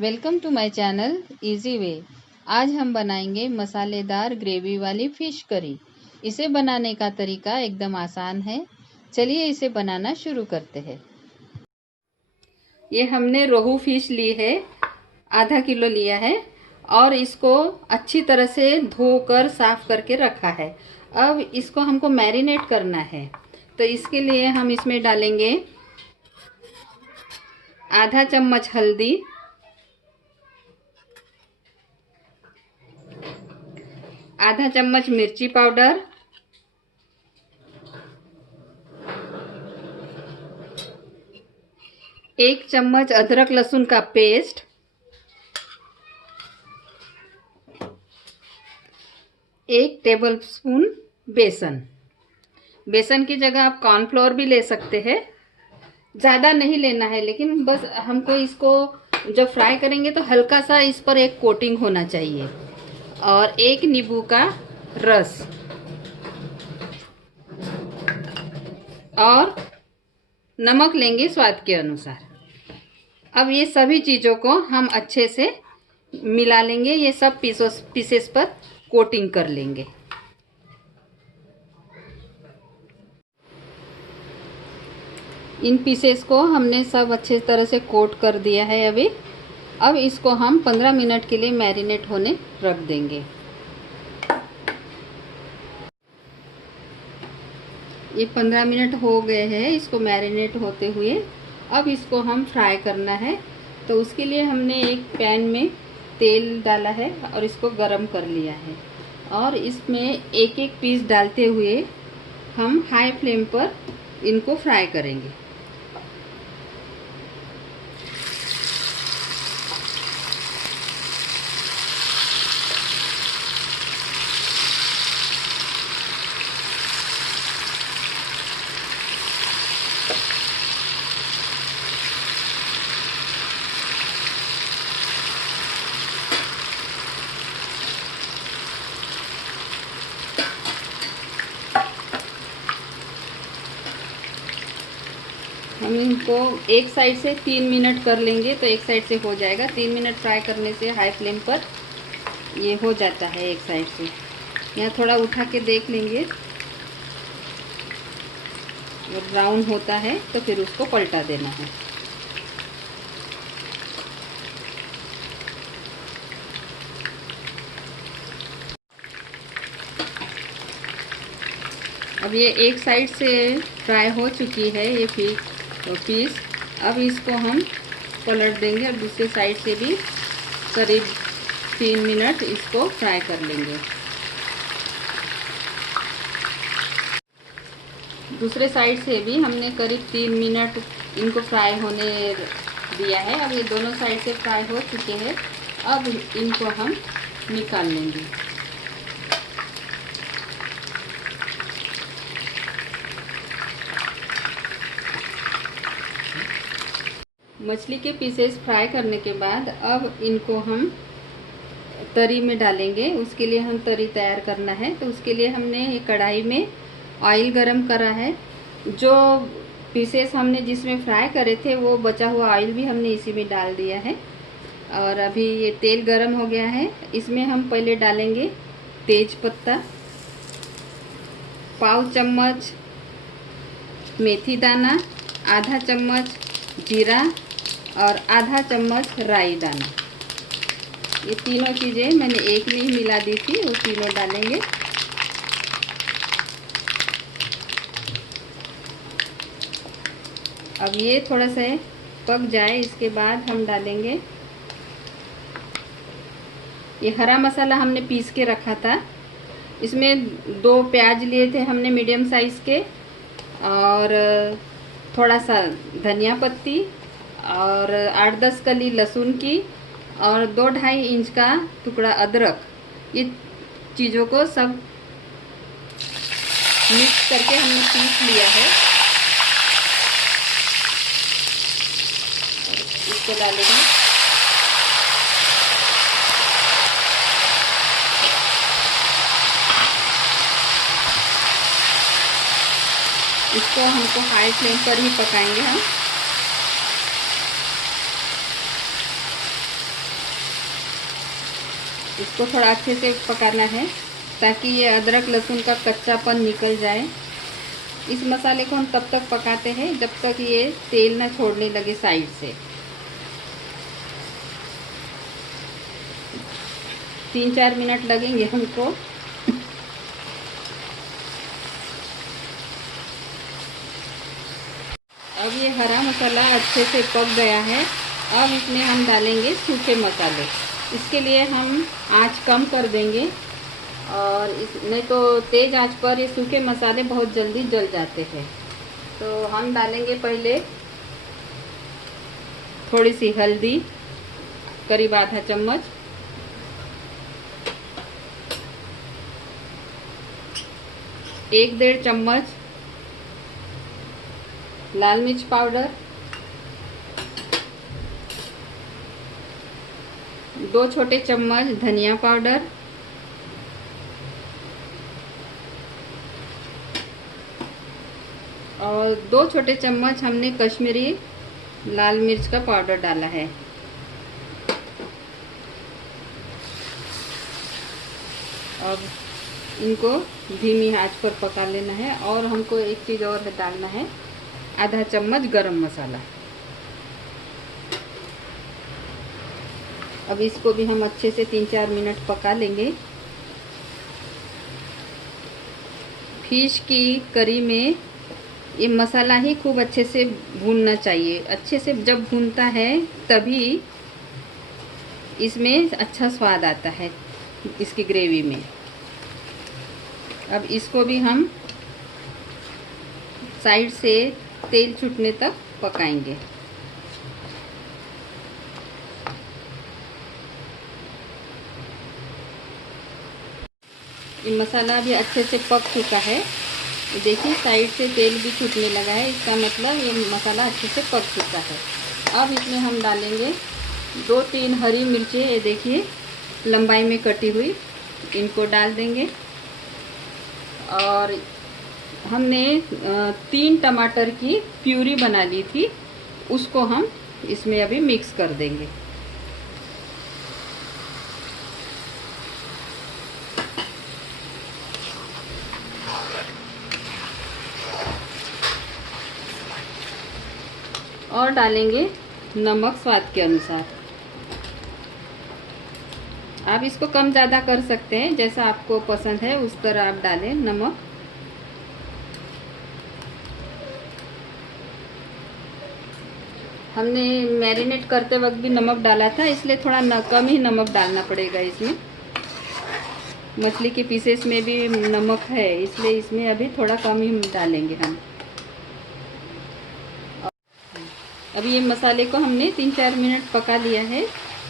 Welcome to my channel easy way. आज हम बनाएंगे मसालेदार ग्रेवी वाली फिश करी। इसे बनाने का तरीका एकदम आसान है। चलिए इसे बनाना शुरू करते हैं। ये हमने रोहू फिश ली है, आधा किलो लिया है और इसको अच्छी तरह से धोकर साफ करके रखा है। अब इसको हमको मैरिनेट करना है, तो इसके लिए हम इसमें डालेंगे आधा चम्मच हल्दी, आधा चम्मच मिर्ची पाउडर, एक चम्मच अदरक लहसुन का पेस्ट, एक टेबलस्पून बेसन। बेसन की जगह आप कॉर्नफ्लोर भी ले सकते हैं। ज़्यादा नहीं लेना है, लेकिन बस हमको इसको जब फ्राई करेंगे तो हल्का सा इस पर एक कोटिंग होना चाहिए। और एक नींबू का रस और नमक लेंगे स्वाद के अनुसार। अब ये सभी चीज़ों को हम अच्छे से मिला लेंगे। ये सब पीसेस पर कोटिंग कर लेंगे। इन पीसेस को हमने सब अच्छे तरह से कोट कर दिया है अभी। अब इसको हम 15 मिनट के लिए मैरिनेट होने रख देंगे। ये 15 मिनट हो गए हैं इसको मैरिनेट होते हुए। अब इसको हम फ्राई करना है, तो उसके लिए हमने एक पैन में तेल डाला है और इसको गरम कर लिया है। और इसमें एक एक पीस डालते हुए हम हाई फ्लेम पर इनको फ्राई करेंगे। हम इनको एक साइड से 3 मिनट कर लेंगे तो एक साइड से हो जाएगा। 3 मिनट फ्राई करने से हाई फ्लेम पर ये हो जाता है एक साइड से। यहाँ थोड़ा उठा के देख लेंगे, ब्राउन होता है तो फिर उसको पलटा देना है। अब ये एक साइड से फ्राई हो चुकी है ये पीस। अब इसको हम पलट देंगे और दूसरी साइड से भी करीब 3 मिनट इसको फ्राई कर लेंगे। दूसरे साइड से भी हमने करीब 3 मिनट इनको फ्राई होने दिया है। अब ये दोनों साइड से फ्राई हो चुके हैं। अब इनको हम निकाल लेंगे। मछली के पीसेस फ्राई करने के बाद अब इनको हम तरी में डालेंगे। उसके लिए हम तरी तैयार करना है, तो उसके लिए हमने एक कढ़ाई में ऑयल गरम करा है। जो पीसेस हमने जिसमें फ्राई करे थे वो बचा हुआ ऑयल भी हमने इसी में डाल दिया है। और अभी ये तेल गरम हो गया है। इसमें हम पहले डालेंगे तेज पत्ता, पाव चम्मच मेथी दाना, आधा चम्मच जीरा और आधा चम्मच राई दाना। ये तीनों चीज़ें मैंने एक में ही मिला दी थी, वो तीनों डालेंगे। अब ये थोड़ा सा पक जाए, इसके बाद हम डालेंगे ये हरा मसाला हमने पीस के रखा था। इसमें 2 प्याज लिए थे हमने मीडियम साइज़ के, और थोड़ा सा धनिया पत्ती और 8-10 कली लहसुन की और 2-2.5 इंच का टुकड़ा अदरक। ये चीज़ों को सब मिक्स करके हमने पीस लिया है। और इसको डालेंगे। इसको हमको हाई फ्लेम पर ही पकाएंगे हम। इसको थोड़ा अच्छे से पकाना है ताकि ये अदरक लहसुन का कच्चापन निकल जाए। इस मसाले को हम तब तक पकाते हैं जब तक ये तेल ना छोड़ने लगे साइड से। 3-4 मिनट लगेंगे हमको। अब ये हरा मसाला अच्छे से पक गया है। अब इसमें हम डालेंगे सूखे मसाले। इसके लिए हम आंच कम कर देंगे और नहीं तो तेज़ आंच पर ये सूखे मसाले बहुत जल्दी जल जाते हैं। तो हम डालेंगे पहले थोड़ी सी हल्दी, करीब आधा चम्मच, एक 1.5 चम्मच लाल मिर्च पाउडर, 2 छोटे चम्मच धनिया पाउडर, और 2 छोटे चम्मच हमने कश्मीरी लाल मिर्च का पाउडर डाला है। अब इनको धीमी आंच पर पका लेना है। और हमको एक चीज़ और डालना है, आधा चम्मच गरम मसाला। अब इसको भी हम अच्छे से 3-4 मिनट पका लेंगे। फिश की करी में ये मसाला ही खूब अच्छे से भूनना चाहिए। अच्छे से जब भूनता है तभी इसमें अच्छा स्वाद आता है इसकी ग्रेवी में। अब इसको भी हम साइड से तेल छूटने तक पकाएंगे। ये मसाला भी अच्छे से पक चुका है। देखिए साइड से तेल भी छूटने लगा है, इसका मतलब ये मसाला अच्छे से पक चुका है। अब इसमें हम डालेंगे 2-3 हरी मिर्चें, ये देखिए लंबाई में कटी हुई, इनको डाल देंगे। और हमने 3 टमाटर की प्यूरी बना ली थी, उसको हम इसमें अभी मिक्स कर देंगे। और डालेंगे नमक स्वाद के अनुसार। आप इसको कम ज़्यादा कर सकते हैं, जैसा आपको पसंद है उस तरह आप डालें नमक। हमने मैरिनेट करते वक्त भी नमक डाला था, इसलिए थोड़ा कम ही नमक डालना पड़ेगा इसमें। मछली के पीसेस में भी नमक है, इसलिए इसमें अभी थोड़ा कम ही डालेंगे हम। अभी ये मसाले को हमने 3-4 मिनट पका लिया है,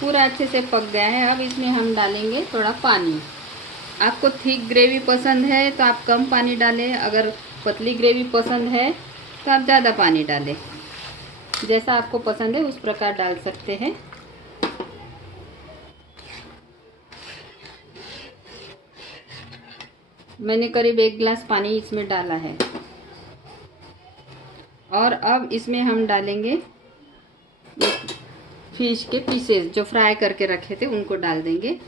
पूरा अच्छे से पक गया है। अब इसमें हम डालेंगे थोड़ा पानी। आपको थिक ग्रेवी पसंद है तो आप कम पानी डालें, अगर पतली ग्रेवी पसंद है तो आप ज़्यादा पानी डालें। जैसा आपको पसंद है उस प्रकार डाल सकते हैं। मैंने करीब 1 गिलास पानी इसमें डाला है। और अब इसमें हम डालेंगे फिश के पीसेस जो फ्राई करके रखे थे, उनको डाल देंगे।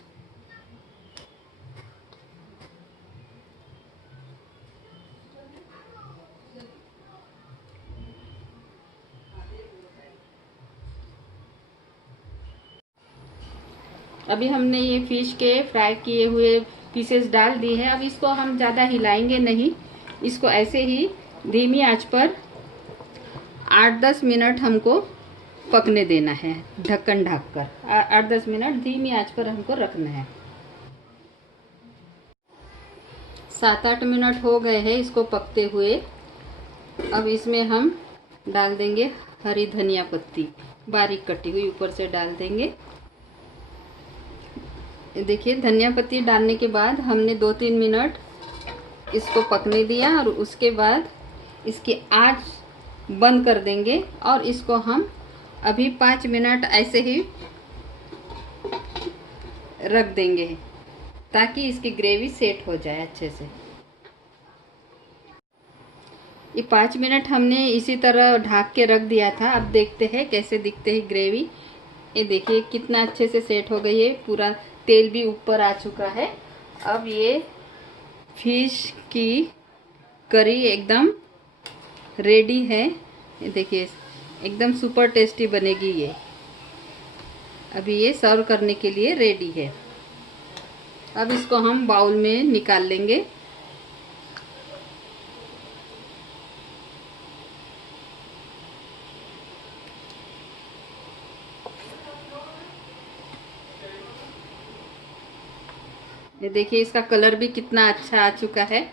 अभी हमने ये फिश के फ्राई किए हुए पीसेस डाल दिए हैं। अब इसको हम ज़्यादा हिलाएंगे नहीं, इसको ऐसे ही धीमी आंच पर 8-10 मिनट हमको पकने देना है, ढक्कन ढककर 8-10 मिनट धीमी आंच पर हमको रखना है। 7-8 मिनट हो गए हैं इसको पकते हुए। अब इसमें हम डाल देंगे हरी धनिया पत्ती बारीक कटी हुई, ऊपर से डाल देंगे। देखिए धनिया पत्ती डालने के बाद हमने 2-3 मिनट इसको पकने दिया और उसके बाद इसकी आंच बंद कर देंगे और इसको हम अभी 5 मिनट ऐसे ही रख देंगे ताकि इसकी ग्रेवी सेट हो जाए अच्छे से। ये 5 मिनट हमने इसी तरह ढक के रख दिया था। अब देखते हैं कैसे दिखते हैं ग्रेवी। ये देखिए कितना अच्छे से सेट हो गई है, पूरा तेल भी ऊपर आ चुका है। अब ये फिश की करी एकदम रेडी है। ये देखिए एकदम सुपर टेस्टी बनेगी ये। अभी ये सर्व करने के लिए रेडी है। अब इसको हम बाउल में निकाल लेंगे। ये देखिए इसका कलर भी कितना अच्छा आ चुका है।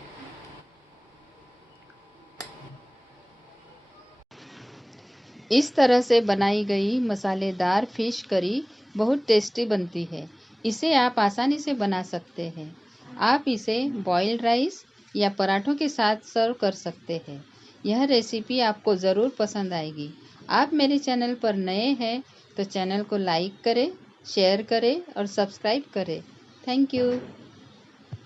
इस तरह से बनाई गई मसालेदार फिश करी बहुत टेस्टी बनती है। इसे आप आसानी से बना सकते हैं। आप इसे बॉइल्ड राइस या पराठों के साथ सर्व कर सकते हैं। यह रेसिपी आपको ज़रूर पसंद आएगी। आप मेरे चैनल पर नए हैं तो चैनल को लाइक करें, शेयर करें और सब्सक्राइब करें। Thank you.